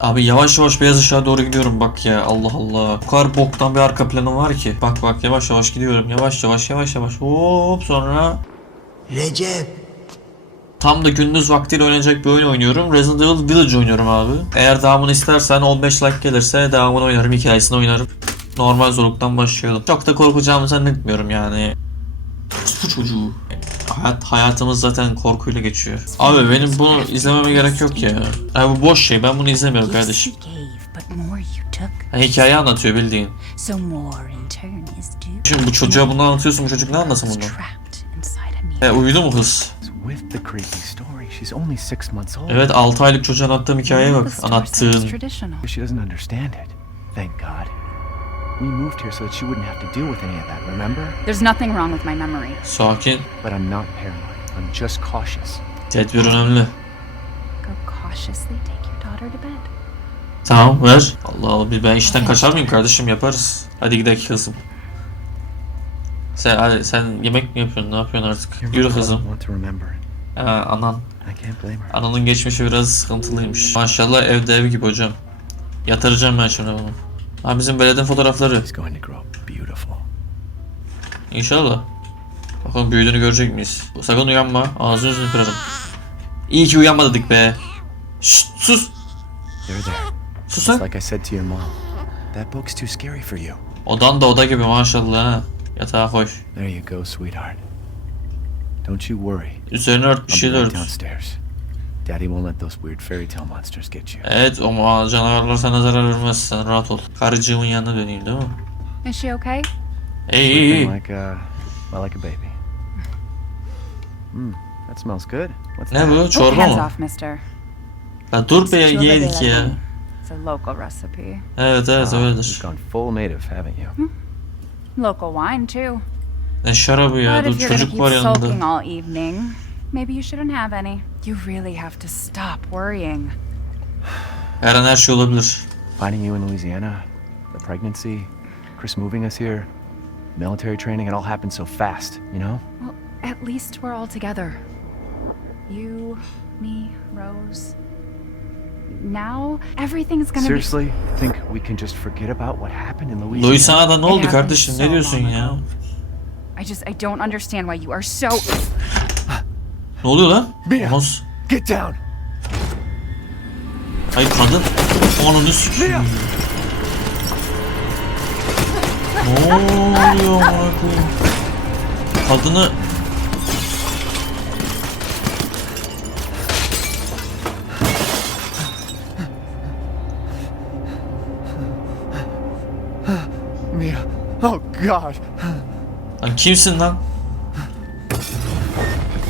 Abi yavaş yavaş beyaz ışığa doğru gidiyorum bak ya Allah Allah. Bu kadar boktan bir arka planım var ki. Bak bak yavaş yavaş gidiyorum. Yavaş yavaş yavaş yavaş. Hop sonra Recep. Tam da gündüz vaktiyle oynayacak bir oyun oynuyorum. Resident Evil Village oynuyorum abi. Eğer devamını istersen 15 like gelirse devamını oynarım, hikayesini oynarım. Normal zorluktan başlayalım. Çok da korkacağımı zannetmiyorum yani. Bu çocuğu. Hayat, hayatımız zaten korkuyla geçiyor. Abi benim bunu izlememe gerek yok ya. Abi bu boş şey ben bunu izlemiyorum kardeşim. Ha, Hikaye anlatıyor bildiğin. Şimdi bu çocuğa bunu anlatıyorsun bu çocuk ne anlasın bunu? E uyudu mu kız? Evet 6 aylık çocuğa anlattığım hikayeye bak. Anlattığın. We moved here so that she wouldn't have to deal with any of that, remember? There's nothing wrong with my memory. Sakin. But I'm not paranoid. I'm just cautious. Tedbir önemli. Go cautiously take your daughter to bed. Tamam ver. Allah Allah bir ben işten kaçar mıyım kardeşim yaparız. Hadi gidelim kızım. Sen hadi sen yemek mi yapıyorsun ne yapıyorsun artık? Yürü kızım. Ha, anan. I can't blame her. Ananın geçmişi biraz sıkıntılıymış. Maşallah evde ev gibi hocam. Yatıracağım ben şimdi bunu. Ha bizim belediye fotoğrafları. İnşallah. Bakalım büyüdüğünü görecek miyiz? Sakın uyanma. Ağzını yüzünü kırarım. İyi ki uyanma dedik be. Şşt sus. Sus lan. like I said to your mom. That book's too scary for you. Odan da oda gibi maşallah ha. Yatağa koy. There you go, sweetheart. Don't you worry. Üzerine ört bir şeyler ört. Daddy won't let those weird fairy tale monsters get you. Evet o ma- canavarlar sana zarar vermez. Sen rahat ol. Karıcığımın yanına döneyim değil mi? Is she okay? İyi iyi iyi. Sleeping like a, well, like a baby. Hmm, that smells good. What's Ne that? bu? Oh, Çorba hands mı? off, mister. La dur be Churro de yedik ya. It's a local recipe. Evet evet You've öyledir. gone full native, haven't you? Local wine, too. Ne şarabı ya? But Dur if you're gonna çocuk keep var sulking yanında. all evening, maybe you shouldn't have any. You really have to stop worrying. Her an her şey olabilir. Finding you in Louisiana, the pregnancy, Chris moving us here, military training, it all happened so fast, you know? Well, at least we're all together. You, me, Rose. Now, everything's gonna Seriously, you think we can just forget about what happened in Louisiana? Louisiana'da ne oldu happened kardeşim? Ne diyorsun ya? I just, I don't understand why you are so. Ne oluyor lan? Mia. Get down! Ay kadın. Onu ne sikiyim? Ne oluyor amına? Kadını Mia, oh God! Lan kimsin lan?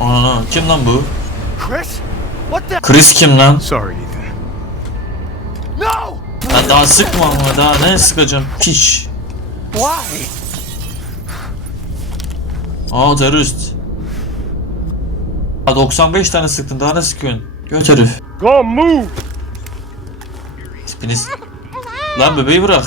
Ana kim lan bu? Chris? What the? Chris kim lan? Sorry, Ethan. No! Lan daha sıkma ama daha ne sıkacağım? Piç. Why? Aa terörist. Ha 95 tane sıktın daha ne sıkıyorsun? Göt herif. Go move! Tipiniz. Lan bebeği bırak.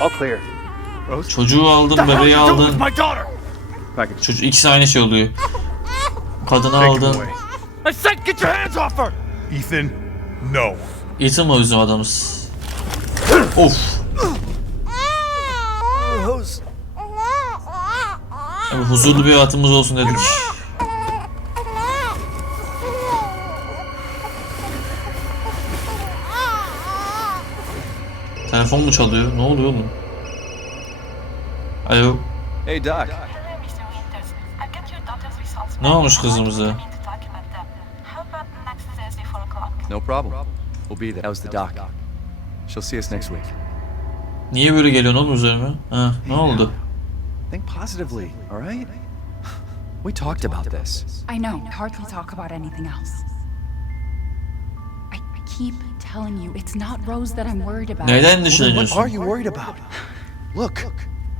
All clear. Çocuğu aldın, bebeği aldın. Çocuk ikisi aynı şey oluyor. Kadını aldın. I said get your hands off her! Ethan, no. Ethan mı bizim adamız? Of. Abi huzurlu bir hayatımız olsun dedik. Telefon mu çalıyor? Ne oluyor oğlum? Alo. Hey, Doc. Ne olmuş kızımıza? I need to document them. How about next Thursday, 4 o'clock? No problem. We'll be there. That was the doc. She'll see us next week. Niye böyle geliyorsun oğlum üzerime? Ha, ne oldu? Think positively, all right? We talked about this. I know, I hardly talk about anything else. I, I keep telling you, it's not Rose that I'm worried about. Well, then what are you worried about? Look,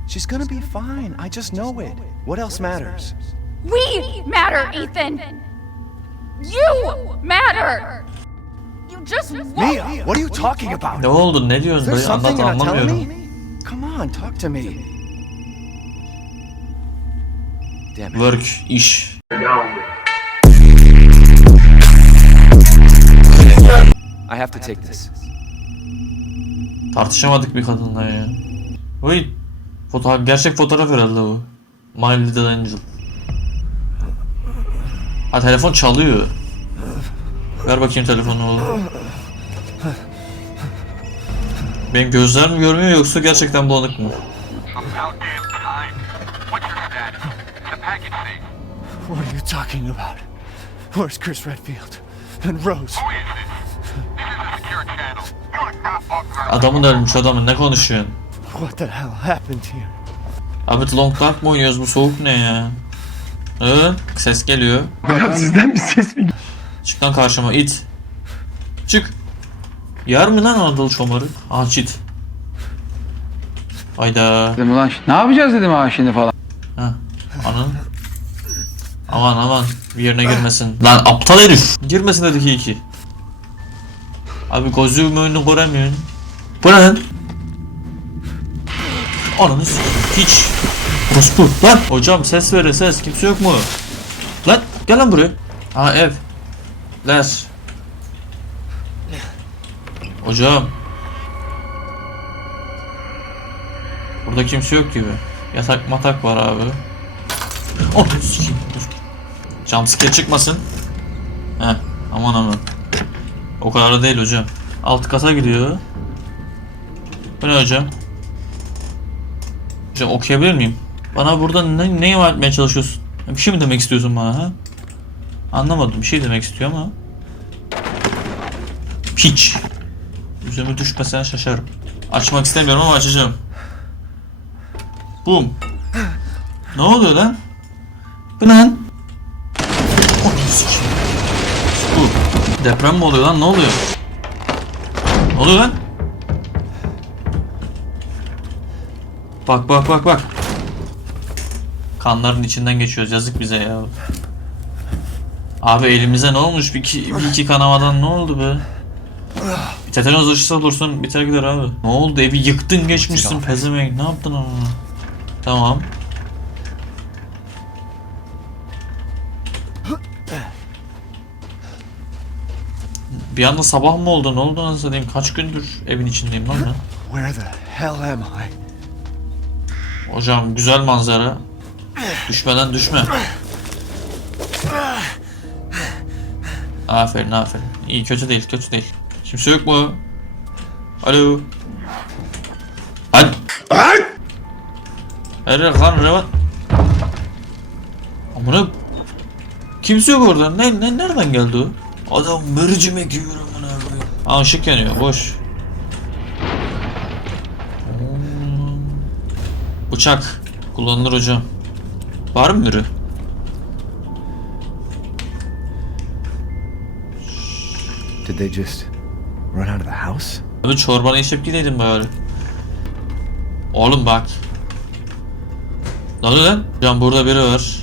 she's gonna be fine. I just know it. What else matters? We matter, Ethan! You matter! You just! Mia, what are you talking about? Ne oldu? Ne diyorsun? Is there Dayı? something Anlat you're not telling anlamıyorum. me? Come on, talk to me. Damn it. Work, iş. I have to take this. Tartışamadık bir kadınla ya. Vay. Fotoğraf, gerçek fotoğraf herhalde bu. My Little Angel. Ha telefon çalıyor. Ver bakayım telefonu oğlum. Benim gözler mi görmüyor yoksa gerçekten bulanık mı? What are you talking about? Where's Chris Redfield? And Rose? Adamın ölmüş adamın ne konuşuyorsun? What the hell happened here? Abi Long Dark mı oynuyoruz bu soğuk ne ya? Ee, ses geliyor. Sizden bir ses mi? Çık lan karşıma it. Çık. Yer mi lan Anadolu çomarı? Aa çit. Hayda. Dedim ulan ne yapacağız dedim ha şimdi falan. Ha. Anın. Aman aman bir yerine girmesin. Lan aptal herif. Girmesin dedi ki iki. Abi gözümün önünü göremiyorsun. Bu ne lan? Ananı hiç. Orospu lan. Hocam ses verin ses kimse yok mu? Lan gel lan buraya. Ha ev. Les. Hocam. Burada kimse yok gibi. Yatak matak var abi. Oh sikeyim dur. Jumpscare çıkmasın. Heh aman aman. O kadar da değil hocam. Alt kata gidiyor. Bu ne hocam? Hocam okuyabilir miyim? Bana burada ne, ne ima çalışıyorsun? Bir şey mi demek istiyorsun bana ha? Anlamadım bir şey demek istiyor ama. Piç. Üzerime düşmesen şaşarım. Açmak istemiyorum ama açacağım. Boom. Ne oluyor lan? Bu lan? Bu. Deprem mi oluyor lan? Ne oluyor? Ne oluyor lan? Bak bak bak bak. Kanların içinden geçiyoruz. Yazık bize ya. Abi elimize ne olmuş? Bir iki, bir iki kanamadan ne oldu be? Bir tetanoz aşısı olursun biter gider abi. Ne oldu? Evi yıktın geçmişsin pezevenk. Ne yaptın ona? Tamam. Bir anda sabah mı oldu? Ne oldu anasını satayım? Kaç gündür evin içindeyim lan ben? Where the hell am I? Hocam güzel manzara. Düşmeden düşme. Aferin aferin. İyi kötü değil kötü değil. Kimse yok mu? Alo. Her yer kan revan. Amına. Kimse yok orada. Ne, ne nereden geldi o? Adam mercimek yiyor amına koyayım. Aa ışık yanıyor boş. Bıçak. Kullanılır hocam. Var mı biri? Did they just run out of the house? Abi çorbanı içip gideydin bari. Oğlum bak. Ne oluyor lan? Can burada biri var.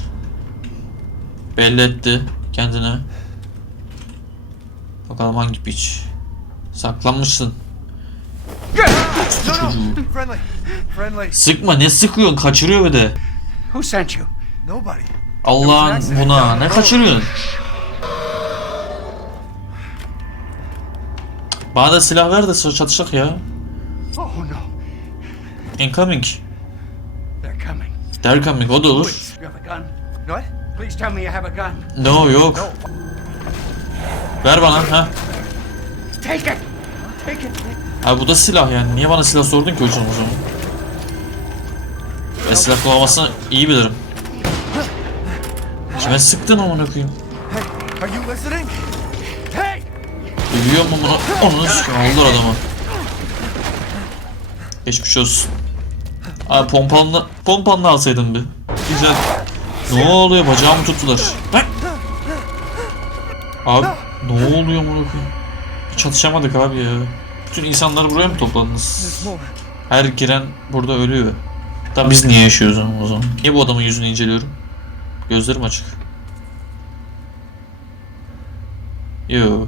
Belli etti kendine. Bakalım hangi piç. Saklanmışsın. Friendly. Friendly. Sıkma ne sıkıyorsun kaçırıyor bir de. Who sent you? Nobody. Allah'ın buna ne kaçırıyorsun? Bana da silah ver de çatışak ya. Oh no, Incoming. they're coming. O da olur. No yok. Ver bana ha. Abi bu da silah yani. Niye bana silah sordun ki hocam o zaman? Ben silah kullanmasını iyi bilirim. Kime sıktın amına koyayım? Duyuyor mu bunu? Onu sıkıyor. Aldılar adamı. Geçmiş olsun. Abi pompanla, pompanla alsaydın bir. Güzel. Ne oluyor? Bacağımı tuttular. Abi ne oluyor amına koyayım? Çatışamadık abi ya. Bütün insanları buraya mı topladınız? Her giren burada ölüyor. Tamam biz niye yaşıyoruz o zaman? Niye bu adamın yüzünü inceliyorum? Gözlerim açık. Yo.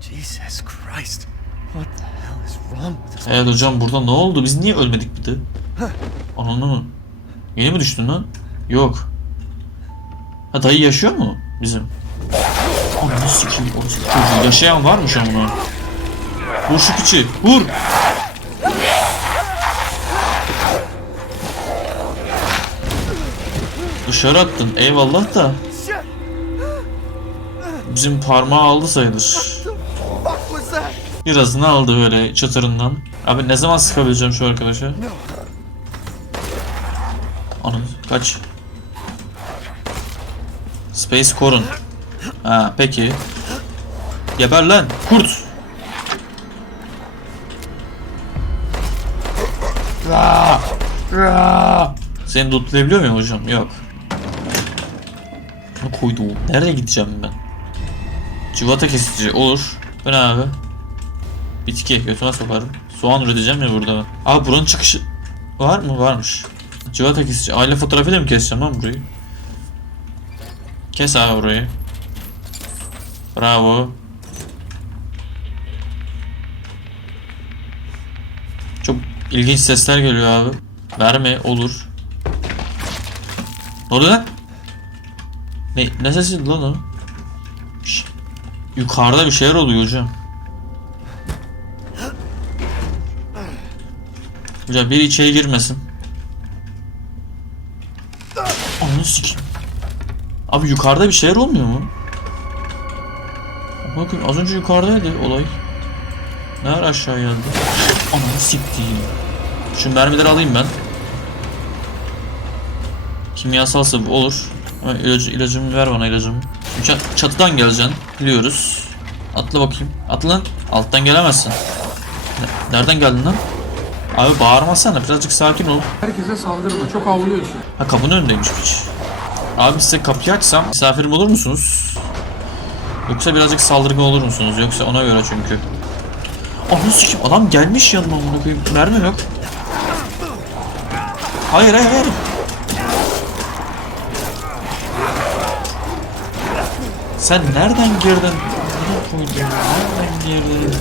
Jesus Christ. What the hell is wrong with us? Evet hocam burada ne oldu? Biz niye ölmedik bir de? Ananı? Yeni mi düştün lan? Yok. Ha dayı yaşıyor mu bizim? Ananı sikeyim orası çocuğu. Yaşayan var mı şu an bunun? Vur şu piçi. Vur. Dışarı attın. Eyvallah da. Bizim parmağı aldı sayılır. Birazını aldı böyle çıtırından. Abi ne zaman sıkabileceğim şu arkadaşı? Anam kaç. Space korun. Ha peki. Geber lan kurt. Seni lootlayabiliyor muyum hocam? Yok. Koydu? Nereye gideceğim ben? Civata kesici olur. Bu ne abi? Bitki götüme sokarım. Soğan üreteceğim ya burada. Abi buranın çıkışı var mı? Varmış. Civata kesici. Aile fotoğrafıyla mı keseceğim lan burayı? Kes abi burayı. Bravo. Çok ilginç sesler geliyor abi. Verme olur. Ne oluyor lan? Ne, ne sesi lan o? Yukarıda bir şeyler oluyor hocam. Hocam biri içeri girmesin. Ananı sikeyim. Abi yukarıda bir şeyler olmuyor mu? Bakın az önce yukarıdaydı olay. Ne ara aşağı geldi? Ananı siktiğim. Şu mermileri alayım ben. Kimyasal sıvı olur. Ama ilacı, ilacımı ver bana ilacımı. Çat- çatıdan geleceksin. Biliyoruz. Atla bakayım. Atla lan. Alttan gelemezsin. Ne- Nereden geldin lan? Abi bağırmasana birazcık sakin ol. Herkese saldırma. Çok avlıyorsun. Ha kapının önündeymiş piç. Abi size kapıyı açsam misafirim olur musunuz? Yoksa birazcık saldırgan olur musunuz? Yoksa ona göre çünkü. Anı sikim adam gelmiş yanıma amına koyayım. Mermi yok. Hayır hayır hayır. Sen nereden girdin? Nereden girdin?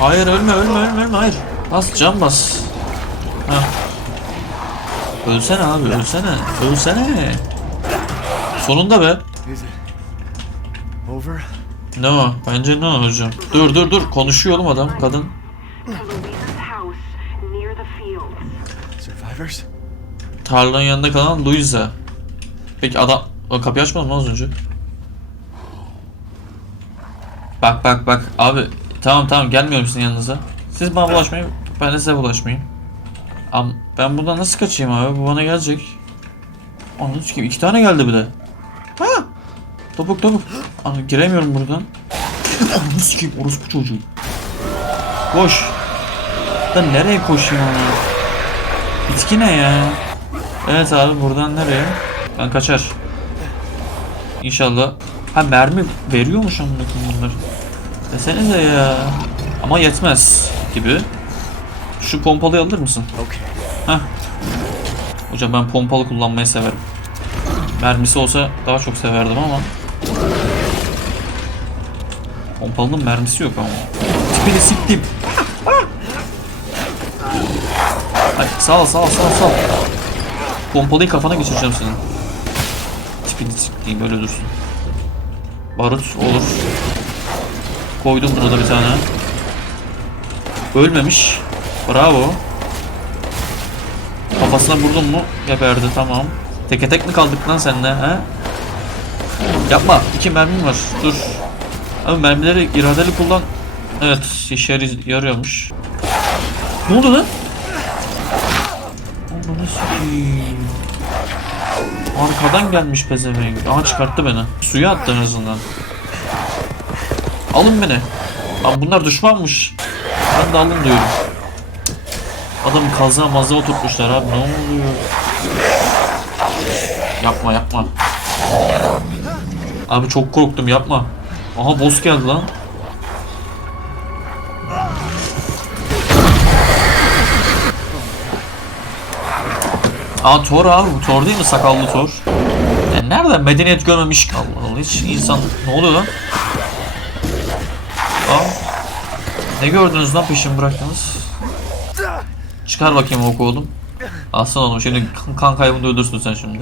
Hayır ölme ölme ölme ölme hayır. Bas can bas. Heh. Ölsene abi ölsene. Ölsene. Sonunda be. Over? No bence no hocam. Dur dur dur konuşuyor oğlum adam kadın. Tarlanın yanında kalan Louisa. Peki adam o kapıyı açmadın mı az önce? Bak bak bak abi tamam tamam gelmiyorum sizin yanınıza. Siz bana bulaşmayın ben de size bulaşmayayım. Am ben buradan nasıl kaçayım abi bu bana gelecek. Anladın ki iki tane geldi bir de. Ha! Topuk topuk. Ana giremiyorum buradan. Anladın sikeyim orospu çocuğu. Koş. Da nereye koşayım ama? Bitki ne ya? Evet abi buradan nereye? Ben kaçar. İnşallah. Ha mermi veriyormuş amına bunlar. Desenize ya. Ama yetmez gibi. Şu pompalıyı alır mısın? Okay. Hocam ben pompalı kullanmayı severim. Mermisi olsa daha çok severdim ama. Pompalının mermisi yok ama. Tipini siktim. Ay, sağ ol sağ ol sağ ol sağ ol. Pompalıyı kafana geçireceğim senin. Tipini siktiğim böyle dursun. Barut olur. Koydum burada bir tane. Ölmemiş. Bravo. Kafasına vurdun mu geberdi tamam. Teke tek mi kaldık lan seninle ha? Yapma. iki mermim var. Dur. Abi mermileri iradeli kullan. Evet işe yarı- yarıyormuş. Ne oldu lan? Ananı sikeyim. Arkadan gelmiş pezevenk. Aha çıkarttı beni. Suya attı en azından. Alın beni. Lan bunlar düşmanmış. Ben de alın diyorum. Adam kaza maza oturtmuşlar abi ne oluyor? Yapma yapma. Abi çok korktum yapma. Aha boss geldi lan. Aa Thor abi bu Thor değil mi sakallı Thor? Ya nereden medeniyet görmemiş ki Allah Allah hiç insan ne oluyor lan? Aa, ne gördünüz lan peşimi bıraktınız? Çıkar bakayım oku oğlum. Aslan oğlum şimdi kan- kaybını duydursun sen şimdi.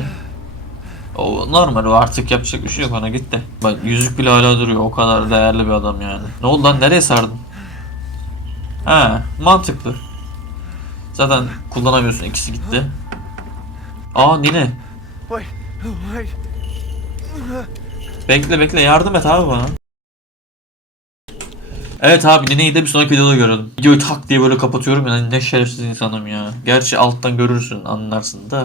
O normal artık yapacak bir şey yok ona gitti. Bak yüzük bile hala duruyor o kadar değerli bir adam yani. Ne oldu lan nereye sardın? Ha mantıklı. Zaten kullanamıyorsun ikisi gitti. Aa Nine. Bekle bekle yardım et abi bana. Evet abi Nine'yi de bir sonraki videoda görelim. Videoyu tak diye böyle kapatıyorum yani ne şerefsiz insanım ya. Gerçi alttan görürsün anlarsın da.